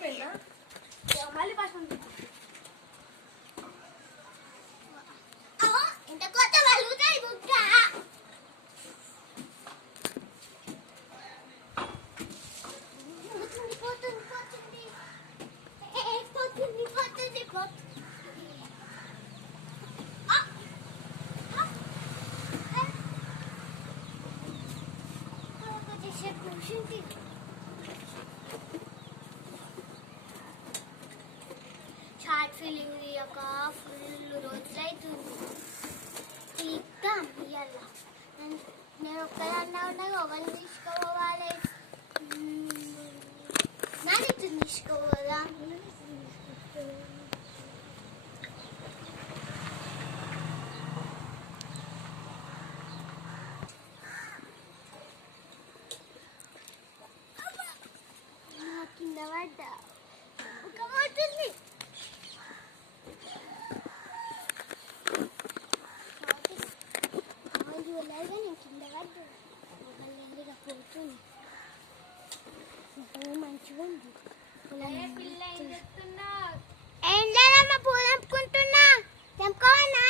మళ్ళీ ఫస్ట్ ఇంత కొత్త వలుగుతాయి బుక్క పోతుంది పోతుంది పోతుంది పోతుంది పోతుంది షార్ట్ ఫీలింగ్ తీయక ఫుల్ రోజులు అవుతుంది తీద్దాం ఇయ్యాల నేను ఒక్కదన్నా ఉండగా ఒకరిని తీసుకోవాలి నాది తీసుకోవాలా కింద పడ్డా ఒక పడుతుంది వెళ్ళాలిగా నేను కింద పడ్డా ఒక లేరుగా పోతుంది మంచిగా ఉంది ఏం లేదమ్మా పూలు తెంపుకుంటున్నా తెంపుకోవన్నా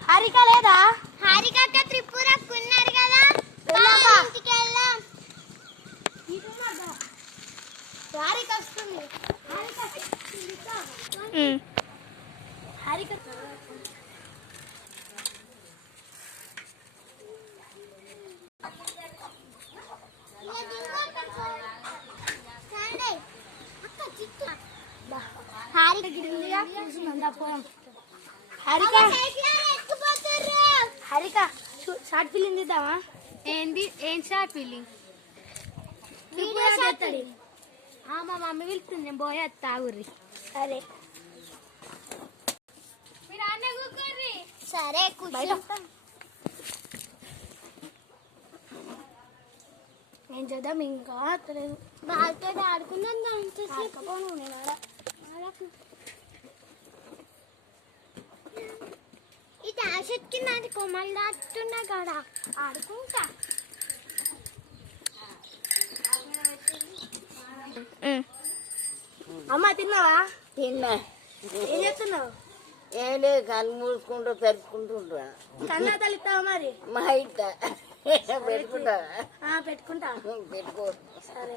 హారిక లేదా హారిక త్రిపుర ఉన్నారు కదా ఇంటికి వెళ్దాం హారిక వస్తుంది హారిక హారిక హారిక షార్ట్ ఫిలిం తీద్దామా ఏం షార్ట్ ఫీలింగ్ మా మమ్మీ పిలుస్తుంది నేను పోయే తాగుర్రి సరే మీరు అన్నీ కూర్చోర్రి సరే కూర్చుంటాం ఏం చేద్దాం ఇంకా తెలియదు వాళ్ళతో ఆడుకున్నాను ఆడకపోను నేను ఈ తాషెట్కి నాది కొమ్మలు దాటుతున్నా కదా ఆడుకుంటా అమ్మ తిన్నావా తిన్నా. ఏం చేస్తున్నావు ఏం లేదు, కళ్ళు మూసుకుంటూ తెరుచుకుంటుంటా. కన్నా తల్లి ఇస్తావా మరి మా ఇంట పెట్టుకుంటా పెట్టుకుంటా పెట్టుకో. సరే